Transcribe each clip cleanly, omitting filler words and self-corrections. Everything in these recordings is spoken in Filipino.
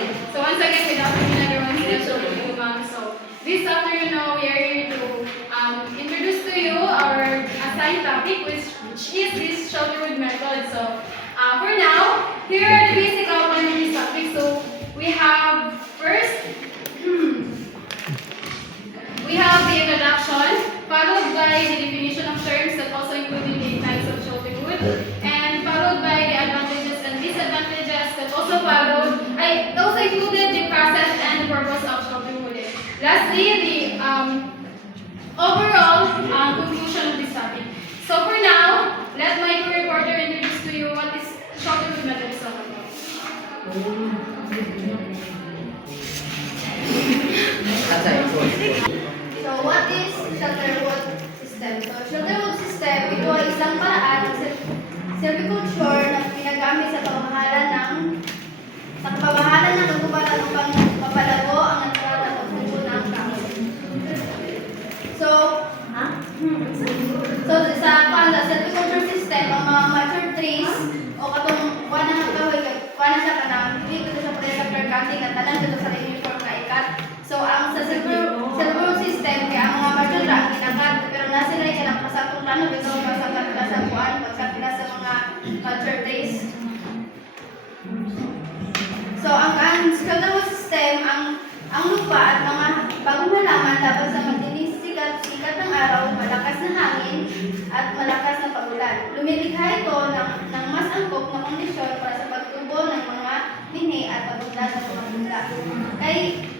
So once again, good afternoon everyone. Good afternoon, ma'am. So this afternoon, we are here to introduce to you our assigned topic, which is this Shelterwood method. So for now, here are the basic outline of this topic. So we have first, we have the introduction, followed by the definition of terms that also include the types of Shelterwood, and followed by the advantages and disadvantages that also followed. I also included the process and the purpose of Shelterwood. Lastly, the overall conclusion of this topic. So for now, let my co-reporter introduce to you what is Shelterwood method is all about. So what is Shelterwood system? So Shelterwood system, ito ay isang paraan ng silviculture na ginagamit sa pamamahala ng kagubatan upang mapalago ang natural na pagtubo ng kahoy. So sa silviculture system, ang mga mature trees o katong kuha ng kahoy, kuha na siya kanang hindi ko sa pwede sa cutting at tanan dito sa uniform na ikat. So ang sa silviculture system, kaya ang mga mature ang ginakat, pero nasa na ilang pasakong plano dito sa kuan, pagkakila sa mga mature trees. So ang Shelterwood system, ang lupa at mga bagong halaman dapat sa matinis sikat ng araw, malakas na hangin at malakas na pagulan. Lumilikha ito ng mas angkop na kondisyon para sa pagtubo ng mga mini at pagpunta sa mga bunda.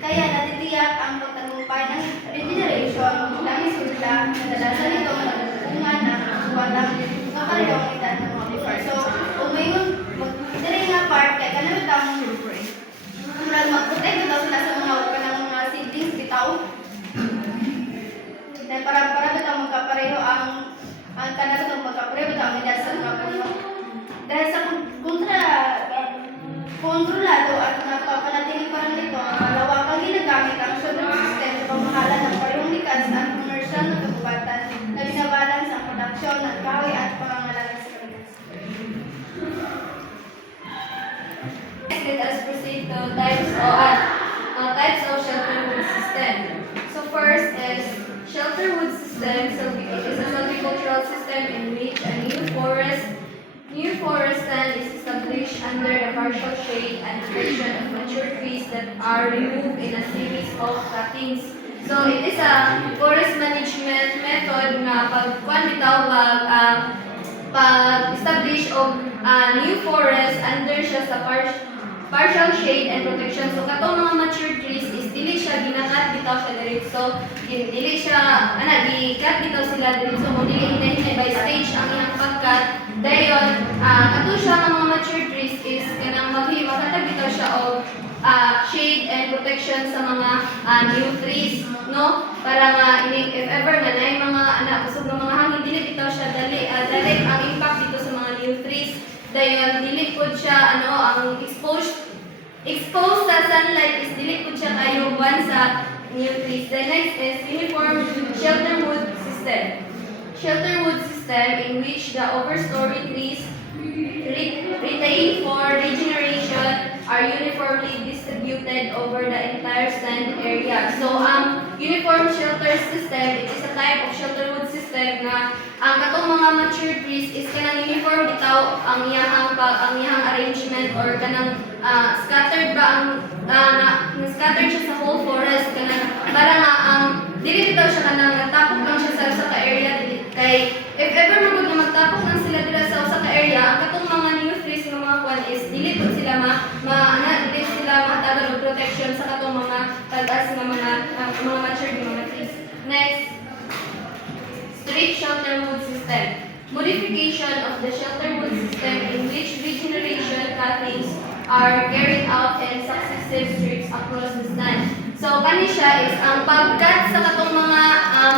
Kaya natitiyak ang pagtagumpay ng regeneration ng isula, kadalasan ito nagpupungan ng batang kakariyong edad ng mga before. So, umayon, diri nga part, kaya kanang itang mag-protect daw sila sa mga seedlings bitaw. Then para bitaw magkapareho ang kanang itong magkapareho bitaw ang edad sa mga puno. Dahil sa kontrolado at napapanatiling parang nito, malawakang ginagamit ang Shelterwood system sa pamahala ng parehong likas at komersyal na kagubatan na binabalance ang produksyon ng kahoy at pangangalaga sa kanilas. Let us proceed to types of Shelterwood system. So first is Shelterwood system. So it is a silvicultural system in which a new forest stand is established under the partial shade and protection of mature trees that are removed in a series of cuttings. So it is a forest management method na pag-establish of new forest under siya sa partial shade and protection. So katong mga mature trees is dili siya ginakat bitaw siya diretso. Dili siya gi-cut bitaw sila diretso mo dili hinahinay by stage ang iyang pagkat. Dayon kato siya ng mga mature trees is kanang maghatag bitaw siya og shade and protection sa mga new trees, no? Para nga if ever nga nay mga kusog ng mga hangin dili bitaw siya direct ang impact dito sa mga new trees. Dayon dili pud siya ang exposed sa sunlight is dili pud siya kayo buwan sa new trees. The next is uniform Shelterwood system. Shelterwood system in which the overstory trees retained for regeneration are uniformly distributed over the entire stand area. So ang uniform shelter system, it is a type of Shelterwood system na ang katong mga mature trees is kanang uniform bitaw ang iyang arrangement or kanang scattered ba scattered siya sa whole forest kanang para nga dili bitaw siya kanang natapok lang siya sa usa ka area kay if ever magud na magtapok lang sila dira sa usa ka area ang katong mga new trees nga mga kwan is dili pud sila dili sila mahatagan og protection sa katong mga tagas nga mga mature nga mga trees. Next, strict Shelterwood system. Modification of the Shelterwood system in which regeneration cuttings are carried out in successive strips across the stand. So kani siya is ang pagkat sa katong mga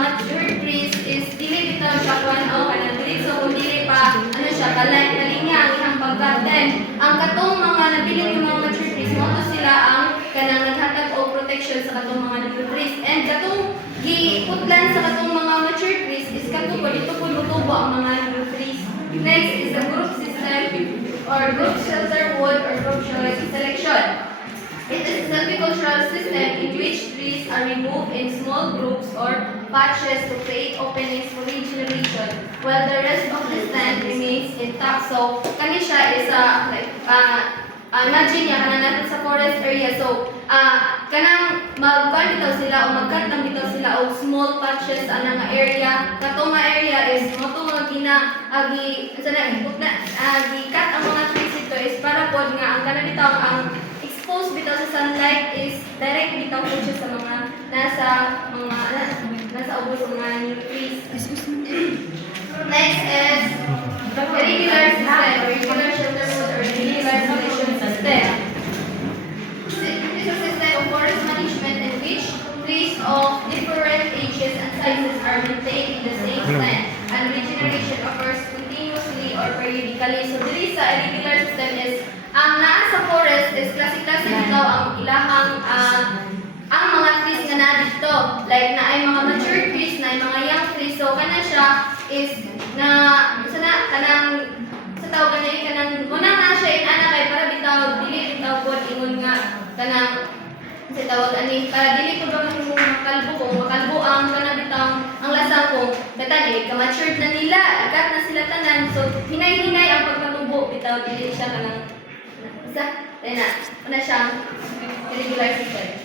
mature trees is dili bitaw siya kuan kanang diretso kung dili pa siya kalinya ang ihang pagkat. Then ang katong mga nabiling mga mature trees mo sila ang kanang naghatag og protection sa katong mga new trees. And katong giputlan sa katong mga mature trees is katong dito po lutubo ang mga new trees. Next is the group system or group Shelterwood or group selection. It agricultural system in which trees are removed in small groups or patches to create openings for regeneration, while the rest of the stand remains intact. So, kani siya is imagine niya kanang natin sa forest area. So, kanang magkuhan bitaw sila o magkat lang bitaw sila o small patches ana nga area. Kato nga area is mo to mga gikat ang mga trees ito is para pod nga ang kana bitaw ang exposed bitaw sa sunlight is direct bitaw po siya sa mga nasa ubos ng mga new trees. Next is irregular system, irregular shelter mode or irregular selection system. This is a system of forest management in which trees of different ages and sizes are maintained in the same stand and regeneration occurs continuously or periodically. So, dili sa irregular system is ang naa sa forest is klase-klase bitaw ang ilahang ang mga trees nga na dito. Like na ay mga mature trees, na ay mga young trees. So, kana siya is na kanang sa tawag kanang muna na siya inana kay para bitaw dili bitaw pod ingon nga kanang sa tawag ani para dili pod ba makalbo kung makalbo ang kana bitaw ang lasa ko katani ka-matured na nila ikat na sila tanan. So hinay-hinay ang pagpatubo bitaw dili siya kanang isa na siyang irregular system.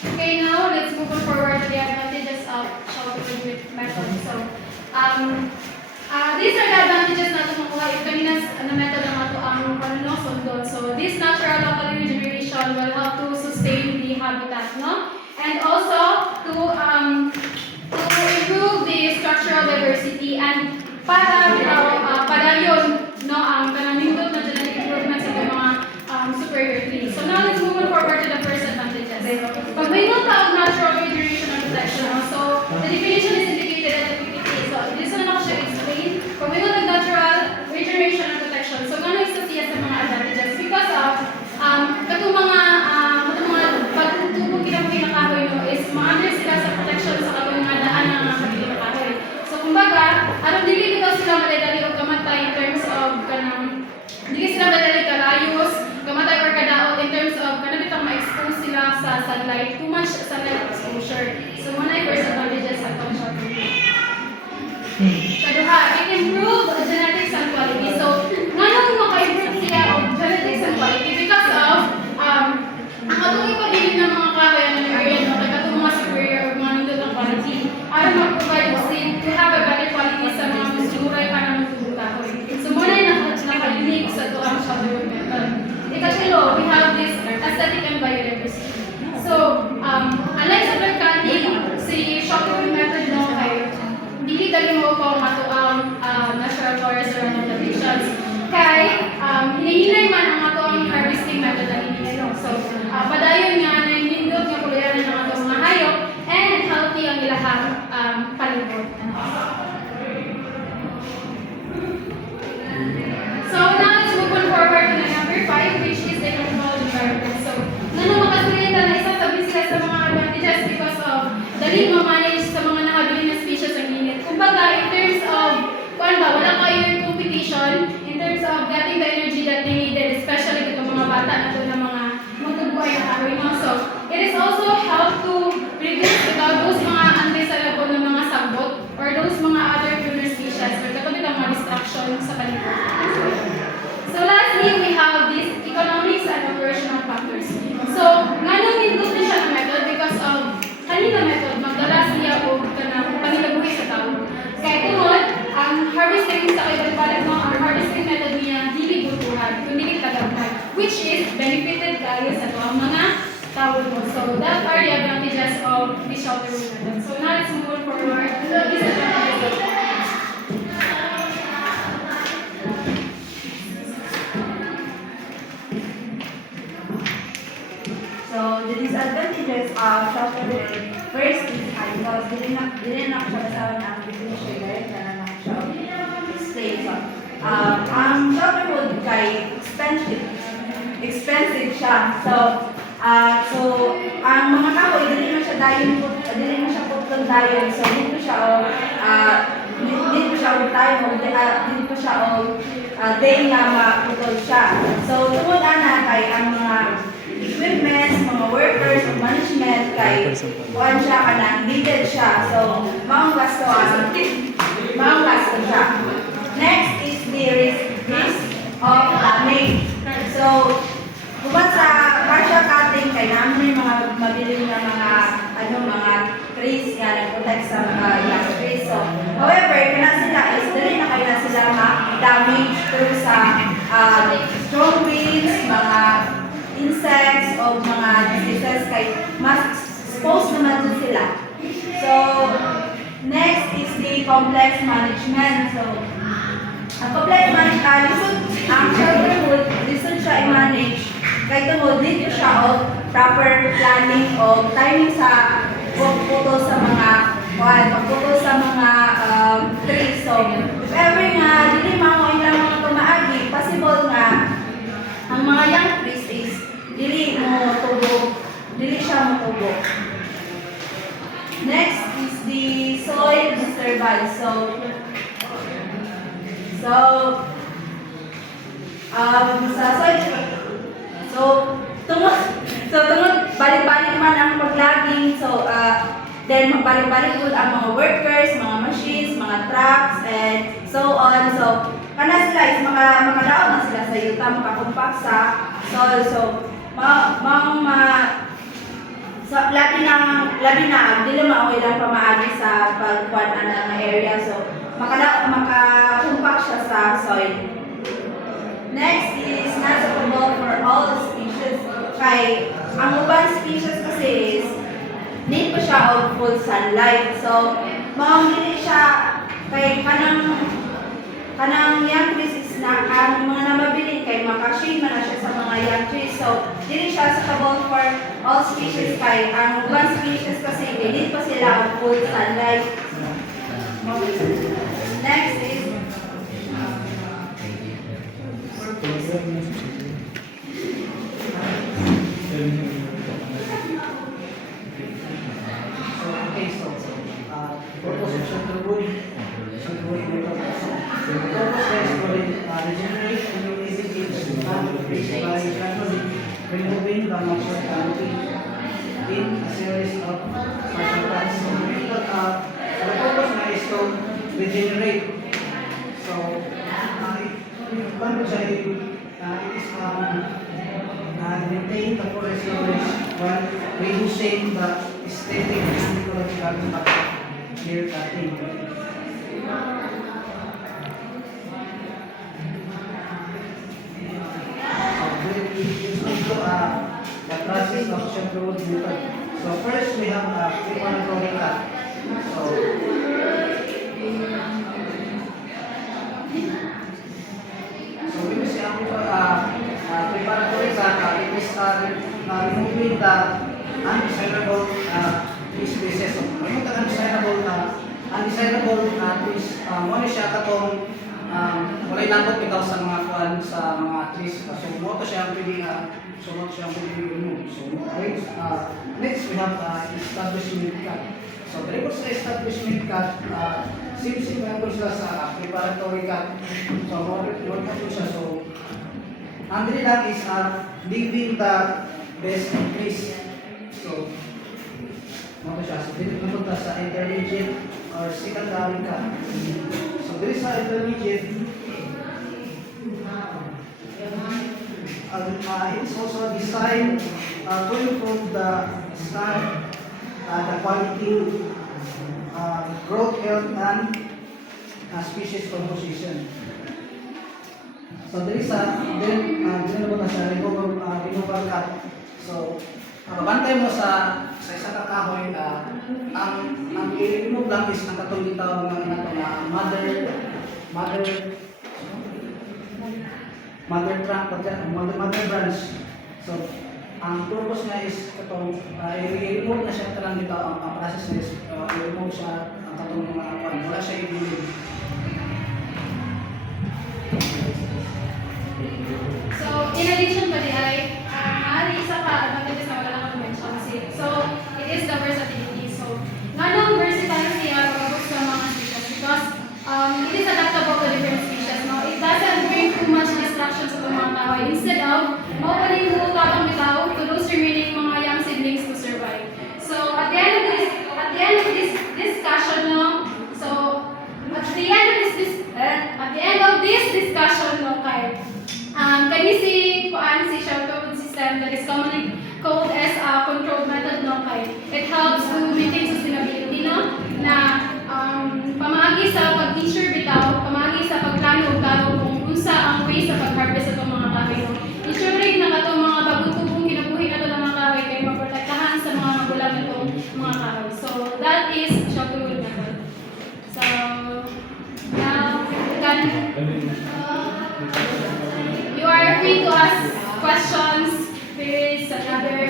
Okay, now let's move on forward to the advantages of shelter method. So, these are the advantages na makuha if kanina na method ang ato ang sundon. So, this natural local regeneration will help to sustain the habitat, no? And also to improve the structural diversity and para yun, no, ang kanamindot na genetic improvements sa mga superior trees. So now let's move on forward to the first advantages. Pag may tawag natural regeneration and protection, so the definition is indicated at the PPT. So this one ako siya explain. Pag may natural regeneration and protection, so gano'n isa siya sa mga advantages because of katong mga pagtutubog kinakahoy no is ma-under sila sa protection sa katong mga daan ng mga kinakahoy. So kumbaga, dili bitaw sila madadali o kamatay in terms of kanang dili sila madadali karayos, kamatay or kadaot in terms of kanang bitaw ma-expose sila sa sunlight, too much sunlight exposure. So muna yung first advantages sa itong shelter. Kaduha, it improve genetics and quality. So, nganong maka-improve siya of genetics and quality because of ang atong ipabilin ng mga kahoy ng area no, like atong mga superior or mga nindot ang quality aron mag-provide seed to have a better quality sa mga masuray para magtubong kahoy. So, muna yung naka-unique sa ito ang shelter method. Ikatlo, we have this aesthetic and biodiversity. So, unlike sa pagkating, si shelter method no, kay dili dali mo po mato ang natural forest or plantations. Kay hinahinay man ang ato ang harvesting method na hinihino. So, padayon nga na nindot nga kulayaran ng ato mga hayop and healthy ang ilahang palibot. So, now let's move on forward to the number 5, which is the controlled environment. So, makasulitan na isa sabi sila sa mga advantages because of dali ma-manage sa mga nakabili na species ang init. Kumbaga, in terms of, wala kayo competition, in terms of getting the energy that they needed, especially dito mga bata na ito ng mga magtubuhay na kahoy mo. So, it is also help to reduce those mga anti-salabon ng mga sagbot or those mga other lunar species or katulad ang mga distraction sa paligid. So, lastly, we have these economics and operational factors. So, nganong nindot din siya ng method because of kanina method, magdala siya o panilabuhay sa tao. Kaya tunod, ang harvesting sa kaibagbalik mo, ang harvesting method niya, dili butuhan, kundi tagagmay, which is benefited kayo sa ito ang mga tao mo. So, that are the advantages of the sheltering method. So, now let's move on forward to the disadvantages of it. So the disadvantages of sheltering first is because dili na siya basahan ang definition direct na siya explain. So, ang shelter would kay expensive siya. So ang mga kahoy dili na siya putlong dayon. So dito siya dito siya time dito siya day nga maputol siya. So tungod ana kay ang mga equipments, mga workers, o management kay kuan siya kanang needed siya. So maong gasto siya. Next is the risk of damage. So bukod sa partial cutting kay namin yung mga mabiling na mga trees nga nag-protect sa mga glass trees. So, however, kana sila is dili na kayo na sila ma-damage through sa strong winds, mga insects o mga diseases kay mas exposed naman dun sila. So, next is the complex management. So, ang complex management, ang shelterhood, lisod siya i-manage kay tungod dito siya o proper planning o timing sa pagputol sa mga trees. So, if ever nga dili mao ilang mga tumaagi, possible nga ang mga young trees is dili siya matubog. Next is the soil disturbance. So sa soil tungod balik-balik man ang paglaging. So then magbalik-balik po ang mga workers, mga machines, mga trucks, and so on. So kana sila is makadaot na sila sa yuta, makakumpak sa soil. So labi na dili mao ilang pamaagi sa pagkuan ana nga area. So makakumpak siya sa soil. Next is not suitable for all the species. Kay ang ubang species kasi is need pa siya of full sunlight. So dili siya kay kanang young trees is na ang mga namabilin kay makashade man na siya sa mga young trees. So dili siya suitable for all species kay ang ubang species kasi need pa sila of full sunlight. Next is purpose of shelterwood regenerate and mitigate the conflicts by gradually removing the natural canopy in a series of partial cuts. So, the purpose na is to regenerate. So, it is maintain the forest coverage while reducing the aesthetic and ecological impact of clear cutting. The process of shelterwood method. So first we have preparatory cut. So when we say preparatory cut, it is removing the undesirable species. So removing the undesirable trees. Muna siya katong walay nangkot bitaw sa mga kuan sa mga trees. So mo to siya pwede remove. So next we have establishment cut. So dali po sa establishment cut, same lang po sila sa preparatory cut. So mo po siya. So ang dili lang is leaving the best trees. So mo po siya. So dili pumunta sa intermediate or secondary cut. So there is a intermediate. It's also designed to improve the stand, the quality, growth, health, and species composition. So there is a removal cut. So bantay mo sa isa ka kahoy, ang i-remove lang is ang katong gitaw na mother branch. So ang purpose niya is katong i-remove na siya tarang dito. Ang process niya is i-remove siya ang katong mga wala siya i-remove. So, in addition pa di ay, isa ka advantages na wala lang mention kasi. So, it is the versatility. So, ganong versatile siya pagkabot sa mga species because it is adaptable to different species. No? It doesn't bring STEM that is commonly called as a controlled method no kay it helps to maintain sustainability no na pamaagi sa pag-teacher bitaw, pamaagi sa pagplano ug klaro kung unsa ang way sa pag-harvest sa mga kahoy no. Ensuring na katong mga bagong tubong kinabuhi na ng mga kahoy kay maprotektahan sa mga magulang nitong mga kahoy. So that is shelter wood method. So now you are free to ask questions, queries, and other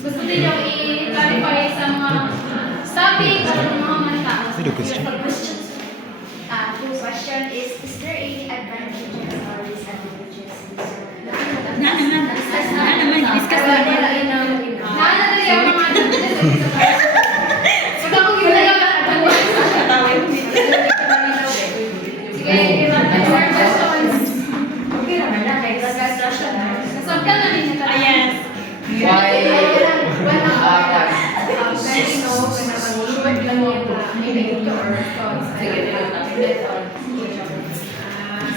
gusto ninyo i-clarify sa mga topic o mga manita. Question is there any advantages or disadvantages? Discuss na nila inang Naanadali ang mga advantages and disadvantages. So kapag yun lang ang advantages. Sige, more questions. Nasabtan na rin na tayo.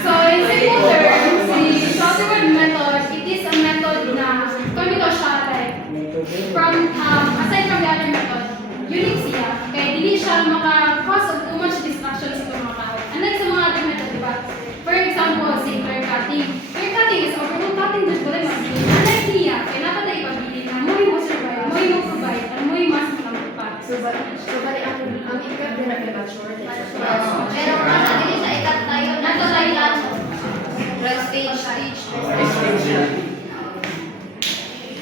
So in simple terms, the shelter method, it is a method na kung ito siya like from aside from the other method, unique siya. Kaya hindi siya maka-cause of too much distraction sa mga kahoy. Unlike sa mga other method, diba? For example, say clear cutting. Clear cutting is overall cutting na wala mag-build. Unlike niya, kaya natatay ipabilin na mo yung survive, mo yung provide, at mo yung mas makamagpag. bali ang ikat din na kay shortage. Pero kung dili sa ikat tayo, nato tayo lang. Stage.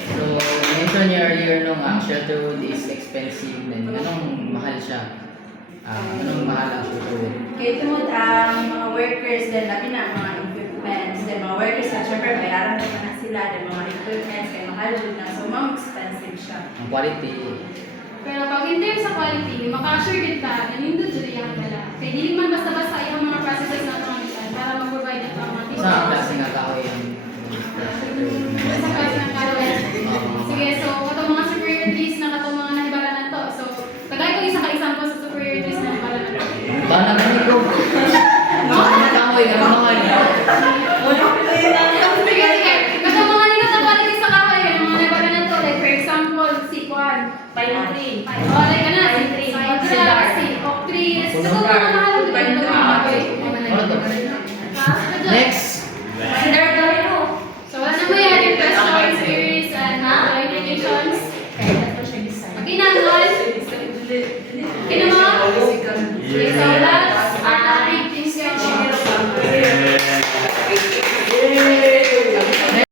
So, mention niyo earlier nung shelterwood is expensive din. Anong mahal siya? Anong mahal ang shelterwood? Kaya tungod ang mga workers din, labi na mga equipments, then mga workers na syempre bayaran naman na sila, then mga equipments, kaya mahal din na, so mga expensive siya. Ang quality, Pero pag in terms sa quality, maka-assure kita na nindot dyan yung pala. Kaya hindi man basta-basta yung mga processes na pangalan para mag-provide ng mga sa ang klase nga kahoy ang sa klase ng kahoy. Sige, so katong mga superior trees na katong mga nahibaran na to. So, tagay ko isa ka-example sa superior trees na nahibaran na to. Ba naman ko? Ang kahoy nga mahal. Sige. Katong mga nindot na quality sa kahoy, yung mga nahibaran na to. Like for example, si Kwan. Pine tree. Oh, like ano, si oak trees. Katong mga mahal ko dito ng mga kahoy. Next! So, wala na mo yan yung questions, queries, and clarifications. Maginanol. Kinamo? Okay, so wala